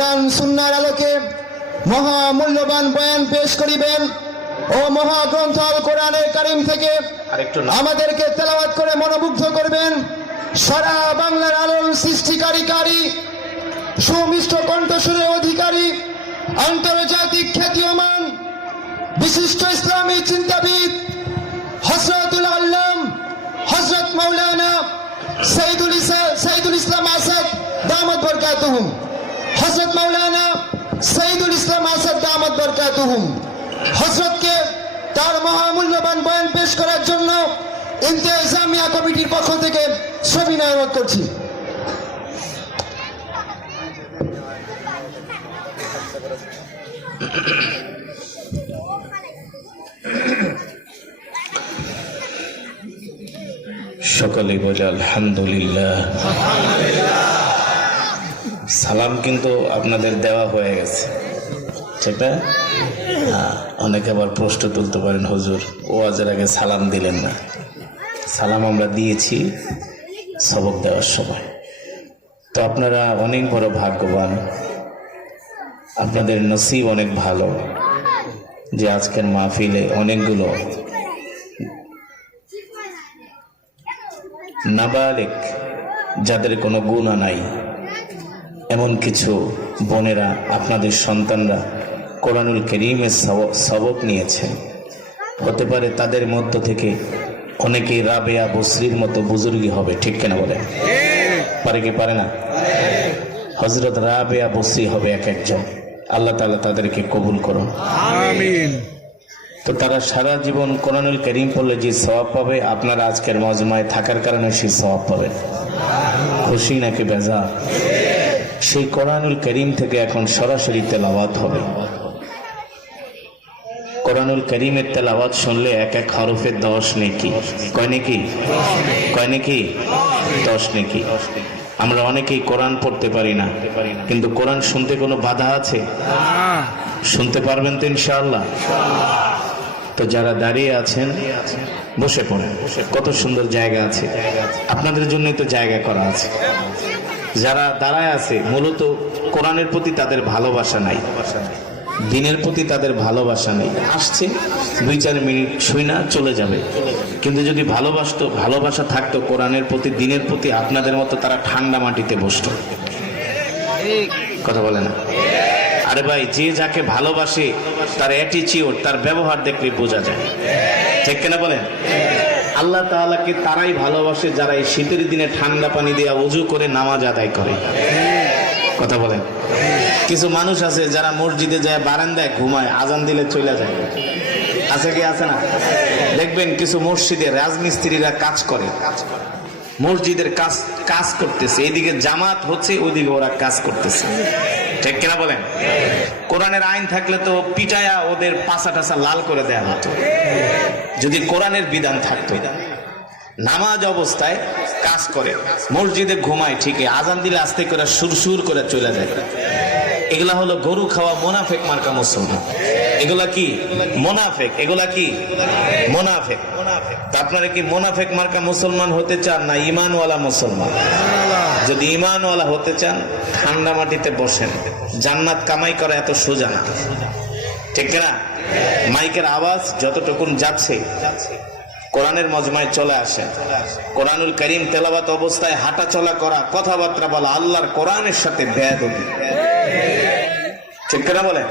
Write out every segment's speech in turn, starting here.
কোরআন সুন্নার আলোকে মহামূল্যবান বয়ান পেশ করিবেন। ও মহাগ্রন্থ আল কোরআনের কারিম থেকে আমাদেরকে তেলাওয়াত করে মনোমুগ্ধ করবেন। সারা বাংলার আলোর সৃষ্টিকারী কারি সুমিষ্ট কণ্ঠস্বরের অধিকারী আন্তর্জাতিক খ্যাতিয়মান বিশিষ্ট ইসলামী চিন্তাবিদ হজরতুল আল্লাম হজরত মৌলানা সঈদুল ইসা- সঈদুল ইসলাম আসাদ দামদ বরকাতুহুম হজরত মৌলানা সঈদুল ইসলাম আসাদ দামদ বরকাতুহুম। হজরতকে তার মহামূল্যবান বয়ান পেশ করার জন্য ইন্তেজামিয়া কমিটির পক্ষ থেকে সবিনয় অনুরোধ করছি। সকলে বলে আলহামদুলিল্লাহ। সালাম কিন্তু আপনাদের দেওয়া হয়ে গেছে। ঠিক না? হ্যাঁ, অনেকে আবার প্রশ্ন তুলতে পারেন হুজুর ও আজের আগে সালাম দিলেন না। সালাম আমরা দিয়েছি সবক দেওয়ার সময়। তো আপনারা অনেক বড় ভাগ্যবান। আপনাদের নসিব অনেক ভালো যে আজকের মাহফিলে অনেকগুলো নাবালেক যাদের কোনো গুণা নাই এমন কিছু বোনেরা আপনাদের সন্তানরা কোরআনুল করিমের সব- সবক নিয়েছেন হতে পারে তাদের মধ্য থেকে অনেকেই রাবেয়া বসরির মতো বুজুর্গি হবে ঠিক কেনা বলে? পারে কি পারে না? হজরত রাবেয়া বসরি হবে এক একজন। আল্লাহ তাআলা তাদেরকে কবুল করুন। তো তারা সারা জীবন কোরআনুল করিম পড়লে যে স্বভাব পাবে আপনারা আজকের মজমায় থাকার কারণে সেই স্বভাব পাবেন। খুশি নাকি বেজা সেই কোরআনুল করিম থেকে এখন সরাসরি তেলাওয়াত হবে। কোরআনুল করিমের তেলাওয়াত শুনলে এক এক হরফের দশ নেকি। কয় নাকি? কয় নাকি? দশ নেকি। আমরা অনেকেই কোরআন পড়তে পারি না, কিন্তু কোরআন শুনতে কোনো বাধা আছে? শুনতে পারবেন তো ইনশাআল্লাহ। তো যারা দাঁড়িয়ে আছেন, বসে পড়েন। কত সুন্দর জায়গা আছে। আপনাদের জন্যই তো জায়গা করা আছে। যারা দাঁড়ায় আছে, মূলত কোরআনের প্রতি তাদের ভালোবাসা নাই। দিনের প্রতি তাদের ভালোবাসা নেই। আসছে, দুই চার মিনিট শুই না, চলে যাবে। কিন্তু যদি ভালোবাসতো, ভালোবাসা থাকতো কোরআনের প্রতি, দিনের প্রতি, আপনাদের মতো তারা ঠান্ডা মাটিতে বসতো। কথা বলে না? আরে ভাই, যে যাকে ভালোবাসে, তার অ্যাটিচিউড তার ব্যবহার দেখলে বোঝা যায়। ঠিক কেনা বলেন? আল্লাহ তাআলাকে তারাই ভালোবাসে, যারা এই শীতের দিনে ঠান্ডা পানি দিয়ে উজু করে নামাজ আদায় করে। কথা বলেন। কিছু মানুষ আছে যারা মসজিদে যায়, বারান্দায় ঘুমায়, আজান দিলে চলে যায়। আছে কি, আছে না? দেখবেন কিছু মসজিদে রাজমিস্ত্রিরা কাজ করে। মসজিদের কাজ কাজ করতেছে। এদিকে জামাত হচ্ছে, ওইদিকে ওরা কাজ করতেছে। ঠিক কিনা বলেন? কোরআনের আইন থাকলে তো পিটায়া ওদের পাশা টাসা লাল করে দেয়া হতো। যদি কোরআনের বিধান থাকতো, নামাজ অবস্থায় কাজ করে, মসজিদে ঘুমায় ঠিকই আজান দিলে আস্তে করে সুরসুর করে চলে যায়। এগুলা হলো গরু খাওয়া মোনাফেক মার্কা মুসলমান। এগুলা কি? মোনাফেক। এগুলা কি? মোনাফেক। আপনারা কি মোনাফেক মার্কা মুসলমান হতে চান না ইমানওয়ালা মুসলমান? যদি ইমানওয়ালা হতে চান, ঠান্ডা মাটিতে বসেন। জান্নাত কামাই করা এত সোজা না। ঠিক না মাইকের আওয়াজ যতটুকুন যাচ্ছে, কোরআনের মজমায় চলে আসে। কোরআনুল করিম তেলাবাত অবস্থায় হাঁটা চলা করা, কথাবার্তা বলা, আল্লাহর কোরআনের সাথে বেয়াদবি। ঠিক না বলে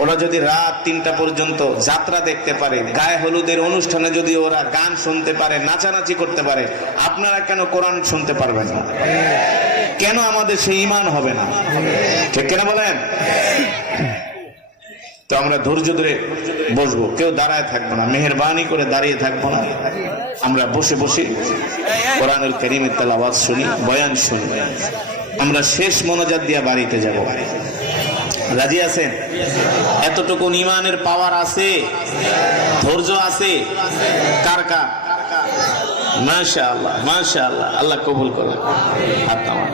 ওরা যদি রাত তিনটা পর্যন্ত যাত্রা দেখতে পারে, গায়ে হলুদের অনুষ্ঠানে যদি ওরা গান শুনতে পারে, নাচানাচি করতে পারে, আপনারা কেন কোরআন শুনতে পারবেন না? কেন আমাদের সেই ইমান হবে না? ঠিক কিনা বলেন? তো আমরা ধৈর্য ধরে বসবো, কেউ দাঁড়ায় থাকব না, মেহরবানি করে দাঁড়িয়ে থাকব না। আমরা বসে বসে কোরআনুল করিমের তেলাওয়াত শুনি, বয়ান শুনি। আমরা শেষ মনোজাত দিয়া বাড়িতে যাব। রাজি আছেন এতটুকু ইমানের পাওয়ার আছে ধৈর্য আছে কার কার মাশা আল্লাহ মাশা আল্লাহ আল্লাহ কবুল করুন হাত নামান।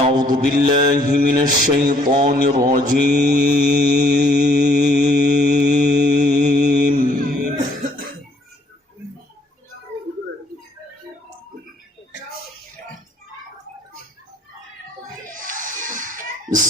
أعوذ بالله من الشيطان الرجيم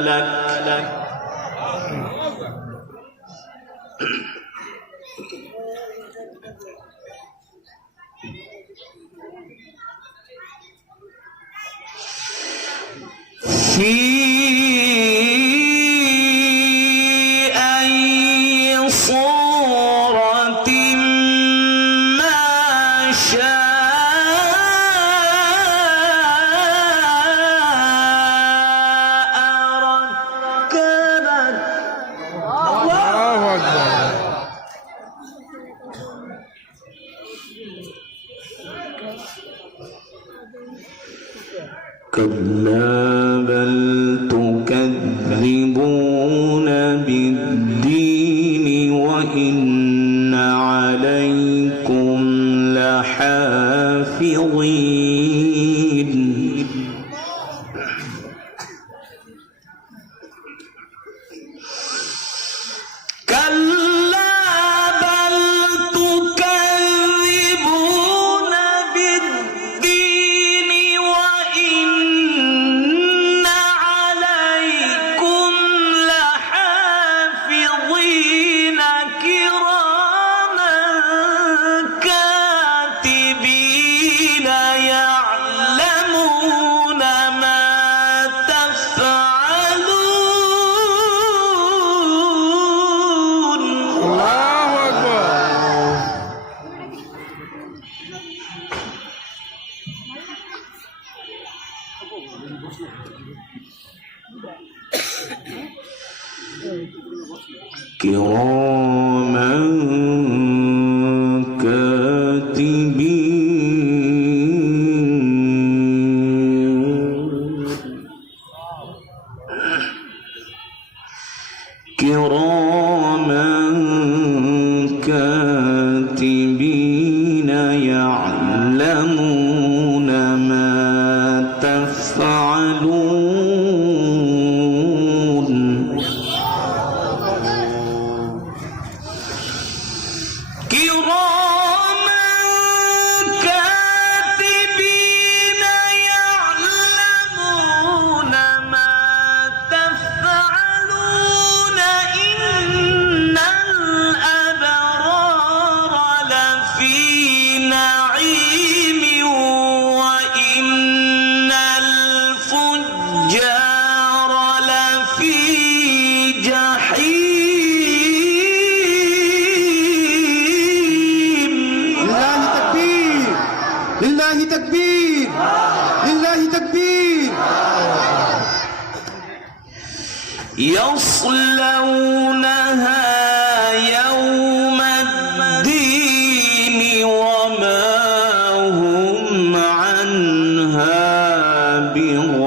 لك في الدين وإن عليكم get on. بِغَيْرِ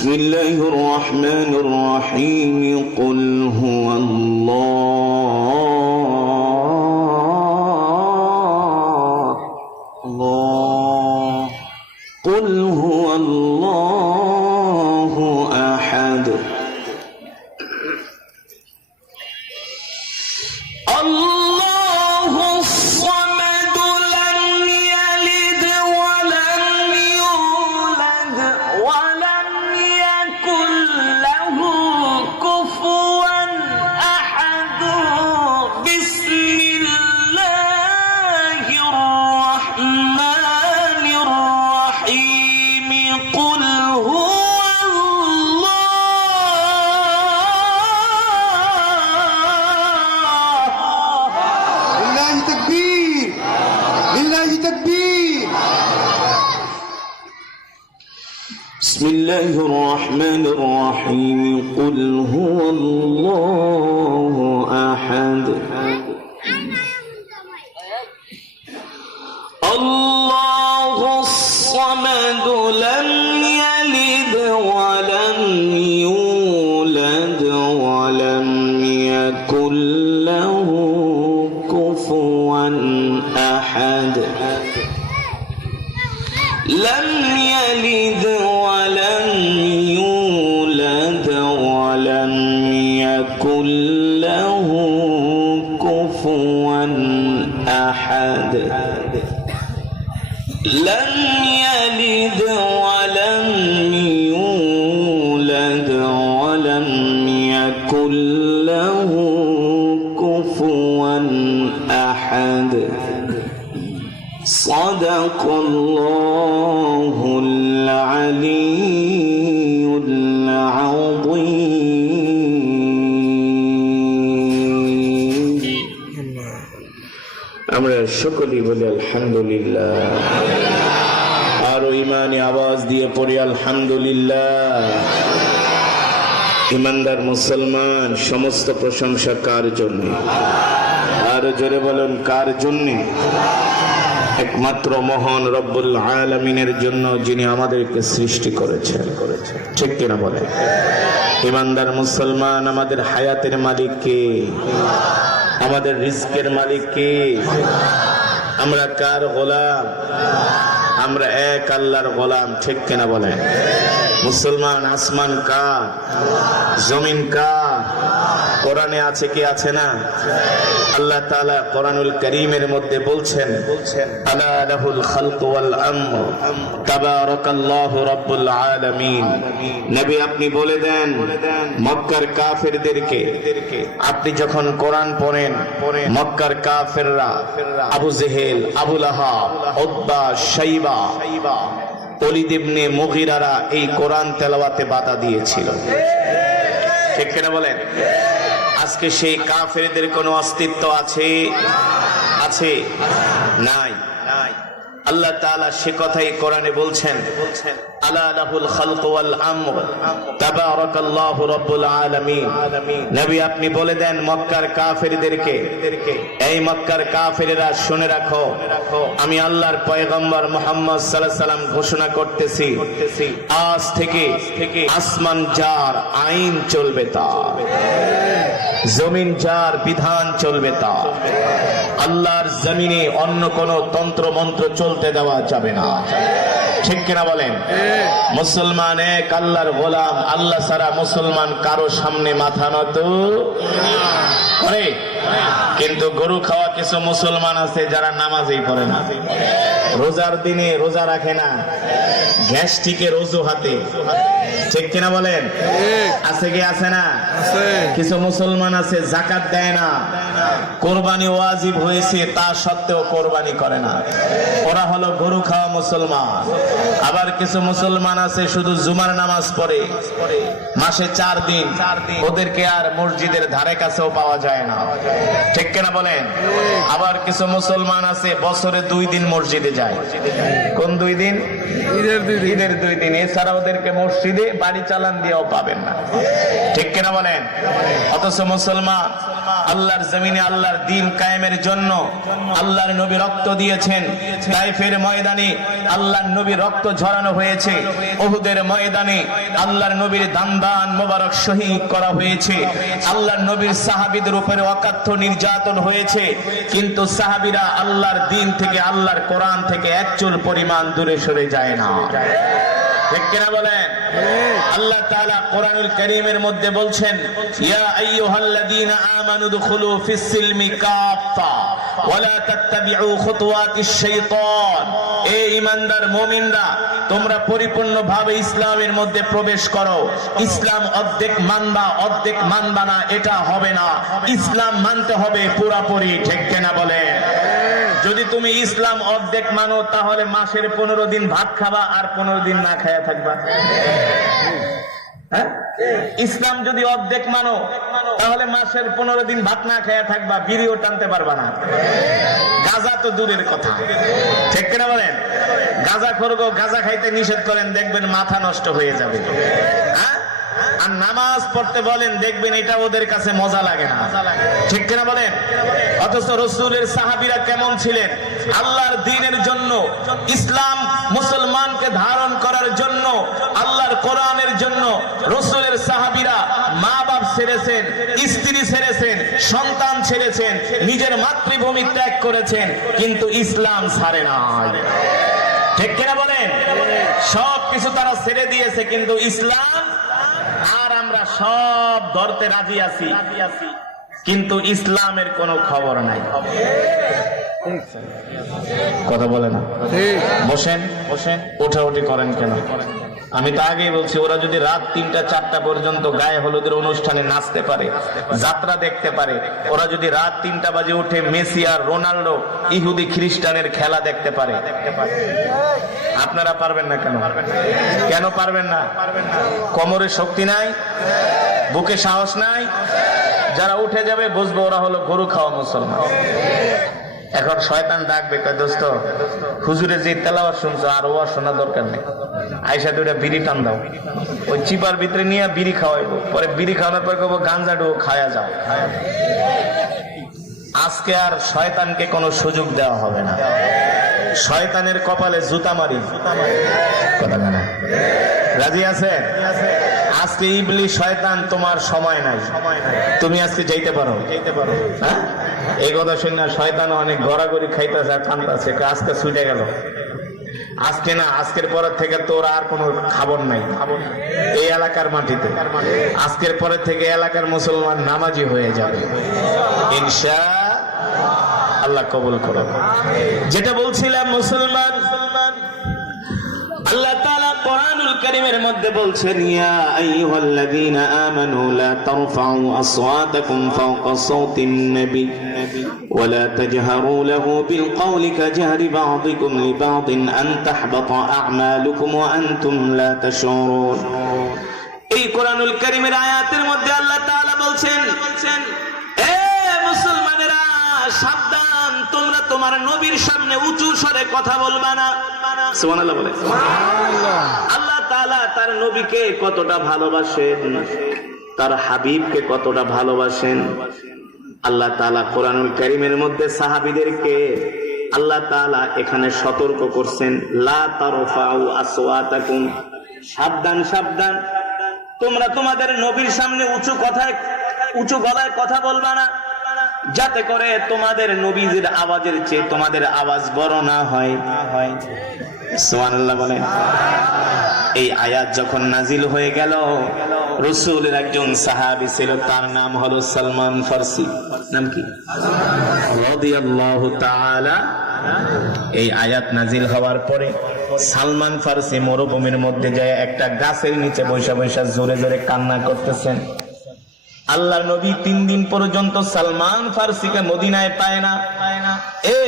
بسم الله الرحمن الرحيم. قل هو الله كل صدق الله العلي العظيم আমরা সকলেই বলি আলহামদুলিল্লাহ আরো ইমানি আওয়াজ দিয়ে পড়ি আলহামদুলিল্লাহ ইমানদার মুসলমান সমস্ত প্রশংসা কার জন্য আরো জোরে বলুন কার জন্য একমাত্র মহান রব্বুল আলমিনের জন্য যিনি আমাদেরকে সৃষ্টি করেছেন। করেছেন ঠিক কিনা বলে ইমানদার মুসলমান, আমাদের হায়াতের মালিক কে? আমাদের রিস্কের মালিক কে? আমরা কার গোলাম? আমরা এক আল্লাহর গোলাম, ঠিক কিনা বলেন? মুসলমান আসমান কার? জমিন কার? কোরআনে আছে কি আছে না? আল্লাহ তাআলা কোরআনুল করিমের মধ্যে বলছেন, আলা লাহুল খালকু ওয়াল আমর তাবারাকাল্লাহু রাব্বুল আলামিন। নবী, আপনি বলে দেন, মক্কার কাফেরদেরকে আপনি যখন কোরআন পড়েন, মক্কার কাফেররা Abu Jahl, Abu Lahab, Utba, Shaiba Walid ibn মুগিরারা এই কোরআন তেলাওয়াতে বাধা দিয়েছিল। ঠিক কিনা বলেন? আজকে সেই কাফেরদের কোনো অস্তিত্ব আছে? আছে? নাই। আল্লাহ তাআলা সে কথাই কোরআনে বলছেন, আলা লাহুল ওয়াল আমর, তাবারাকাল্লাহু রাব্বুল আলামিন। নবী, আপনি বলে দেন মক্কার কাফেরদেরকে, এই মক্কার শুনে রাখো, আমি আল্লাহর পয়গম্বর মুহাম্মদ সাল্লাল্লাহু আলাইহি সাল্লাম ঘোষণা করতেছি, আজ থেকে আসমান যার আইন চলবে তার। জমিন যার বিধান চলবে তা। আল্লাহর জমিনে অন্য কোন তন্ত্র মন্ত্র চলতে দেওয়া যাবে না। ঠিক কিনা বলেন? মুসলমান এক আল্লাহর গোলাম, আল্লাহ সারা মুসলমান কারও সামনে মাথা নত করে। কিন্তু গরু খাওয়া কিছু মুসলমান আছে যারা নামাজই পড়ে না। রোজার দিনে রোজা রাখে না। গ্যাসটিকে রোজু হাতে। ঠিক কিনা বলেন? আছে কি আছে না? কিছু মুসলমান আছে জাকাত দেয় না। কোরবানি ওয়াজিব হয়েছে তা সত্ত্বেও কোরবানি করে না। ওরা হলো গরু খাওয়া মুসলমান। আবার কিছু মুসলমান আছে শুধু জুমার নামাজ পড়ে। মাসে চার দিন। ওদেরকে আর মসজিদের ধারে কাছেও পাওয়া যায় না। ঠিক কিনা বলেন? আবার কিছু মুসলমান আছে বছরে দুই দিন মসজিদে যায়। কোন দুই দিন? ঈদের দুই দিন। ঈদের দুই দিন। এছাড়া ওদেরকে মসজিদে বাড়ি চালান দিয়েও পাবেন না। ঠিক কিনা বলেন? অথচ মুসলমান, আল্লাহর জমিনে আল্লাহর দিন কায়েমের জন্য আল্লাহর নবী রক্ত দিয়েছেন। তাইফের ময়দানে আল্লাহর নবী রক্ত ঝরানো হয়েছে। ওহুদের ময়দানে আল্লাহর নবীর দান মোবারক শহীদ করা হয়েছে। আল্লাহর নবীর সাহাবীদের উপরে অকাথ্য নির্যাতন হয়েছে। কিন্তু সাহাবিরা আল্লাহর দিন থেকে আল্লাহর কোরআন থেকে এক চুল পরিমাণ দূরে সরে যায় না। ঠিক কিনা বলেন? আল্লাহ তাআলা কোরআনুল কারীমের মধ্যে বলছেন, ইয়া আইয়ুহাল্লাযীনা আমানু দুখুলু ফিস সিলমি কাফা ওয়ালা তাত্তাবিউ খুতুওয়াতিশ শাইতান এ ঈমানদার মুমিনরা, তোমরা পরিপূর্ণভাবে ইসলামের মধ্যে প্রবেশ করো। ইসলাম অর্ধেক মানবা অর্ধেক মানবা না, এটা হবে না। ইসলাম মানতে হবে পুরাপুরি, ঠিক কেনা বলে যদি তুমি ইসলাম অর্ধেক মানো, তাহলে মাসের পনেরো দিন ভাত খাবা আর পনেরো দিন না খায়া থাকবা। হ্যাঁ? ইসলাম যদি অর্ধেক মানো, তাহলে মাসের পনেরো দিন ভাত না খায়া থাকবা, বিড়িও টানতে পারবা না। গাজা তো দূরের কথা। ঠিক কিনা বলেন? গাজা করব গাজা খাইতে নিষেধ করেন, দেখবেন মাথা নষ্ট হয়ে যাবে। হ্যাঁ? আর নামাজ পড়তে বলেন দেখবেন এটা ওদের কাছে মজা লাগে না। ঠিক কিনা বলেন? অথচ রসুলের সাহাবিরা কেমন ছিলেন? আল্লাহর দিনের জন্য ইসলাম মুসলমানকে ধারণ করার জন্য আল্লাহর কোরআনের জন্য রসুলের সাহাবিরা মা বাপ ছেড়েছেন স্ত্রী ছেড়েছেন সন্তান ছেড়েছেন নিজের মাতৃভূমি ত্যাগ করেছেন কিন্তু ইসলাম ছাড়ে নাই। ঠিক কিনা বলেন? সব কিছু তারা ছেড়ে দিয়েছে কিন্তু ইসলাম সব ধরতে রাজি আছি। কিন্তু ইসলামের কোনো খবর নাই। কথা বলে না। বসেন বসেন ওঠাউঠি করেন কেন? আমি তো আগেই বলছি, ওরা যদি রাত তিনটা, চারটা পর্যন্ত গায়ে হলুদের অনুষ্ঠানে নাচতে পারে, যাত্রা দেখতে পারে, ওরা যদি রাত তিনটা বাজে উঠে মেসি আর রোনাল্ডো ইহুদি খ্রিস্টানের খেলা দেখতে পারে। আপনারা পারবেন না কেন? কেন পারবেন না? কোমরে শক্তি নাই, বুকে সাহস নাই, যারা উঠে যাবে বুঝব ওরা হলো গরু খাওয়া মুসলমান। এখন শয়তান ডাকবে দোস্ত, হুজুরে যে তেলাওয়ার শুনছো, আর ও শোনা দরকার নেই। আইসা দুইটা বিড়ি টান দাও। ওই চিপার ভিতরে নিয়ে বিড়ি খাওয়াইবো। পরে বিড়ি খাওয়ানোর পর কবো ডুবো খায়া যাও। আজকে আর শয়তানকে কোনো সুযোগ দেওয়া হবে না। শয়তানের কপালে জুতা মারি। কথা রাজি আছে আজকে ইবলি শয়তান তোমার সময় নাই। সময় নাই তুমি আজকে যাইতে পারো। হ্যাঁ? এই কথা শুনে শয়তান অনেক গড়াগড়ি খাইতেছে আর কান্দাছে আজকে ছুটে গেল। আজকে না, আজকের পরের থেকে তোর আর কোনো খাবার নাই। এই এলাকার মাটিতে। আজকের পরের থেকে এলাকার মুসলমান নামাজি হয়ে যাবে। ইনশা আল্লাহ কবুল করো যেটা বলছিলাম, মুসলমান আল্লাহ তাআলা কোরআনুল কারীমের মধ্যে বলছেন, ইয়া আইয়ুহাল্লাযীনা আমানু, লা তারফাউ আসওয়াতাকুম ফাওকা সাওতিন নবী, ওয়া লা তাজহারু লাহু বিল কওলি কাজহরি বা'দিকুম লিবা'দিন আন তাহবাতা আ'মালুকুম ওয়া আনতুম লা তাশউরুন। এই কোরআনুল কারীমের আয়াতের মধ্যে আল্লাহ তাআলা বলছেন তোমার নবীর সামনে উঁচু স্বরে কথা বলবা না। সুবহানাল্লাহ বলে। আল্লাহ তাআলা তার নবীকে কতটা ভালোবাসেন তার হাবিবকে কতটা ভালোবাসেন। আল্লাহ তাআলা কোরআনুল কারীমের মধ্যে সাহাবীদেরকে আল্লাহ তাআলা এখানে সতর্ক করছেন লা তারফাউ আসওয়াতাকুম। সাবধান সাবধান। তোমরা তোমাদের নবীর সামনে উঁচু কথায় উঁচু গলায় কথা বলবা না। যাতে করে তোমাদের নবীজির আওয়াজের চেয়ে তোমাদের আওয়াজ বড় না হয়। বলেন। এই আয়াত যখন নাজিল হয়ে গেল, রসুলের একজন সাহাবি ছিল, তার নাম হলো সালমান ফার্সি। নাম কি? এই আয়াত নাজিল হওয়ার পরে সালমান ফার্সি মরুভূমির মধ্যে যায়, একটা গাছের নিচে বৈশা বৈশা জোরে জোরে কান্না করতেছেন। আল্লাহ নবী তিন দিন পর্যন্ত সালমান ফার্সিকে মদিনায় পায় না। এ,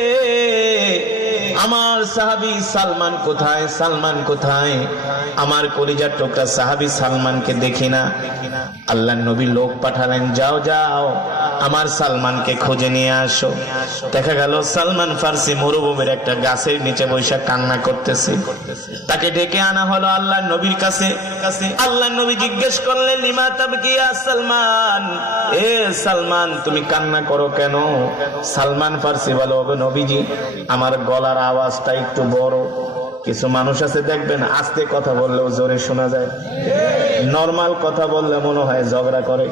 আমার সাহাবি সালমান কোথায়? সালমান কোথায়? আমার কলিজার টোকরা সাহাবি সালমানকে দেখি না। আল্লাহ নবী লোক পাঠালেন, যাও যাও, আমার সালমানকে খুঁজে নিয়ে আসো। দেখা গেল, সালমান ফার্সি মরুভূমির একটা গাছের নিচে বৈশা কান্না করতেছে। তাকে ডেকে আনা হলো আল্লাহ নবীর কাছে। আল্লাহ নবী জিজ্ঞেস করলেন, লিমা তাবকিয়া সালমান? এ সালমান, তুমি কান্না করো কেন? সালমান ফার্সি বলো নবীজি, আমার গলার আওয়াজটা একটু বড়। কিছু মানুষ আছে, দেখবেন আস্তে কথা বললেও জোরে শোনা যায়। নর্মাল কথা বললে মনে হয় ঝগড়া করে।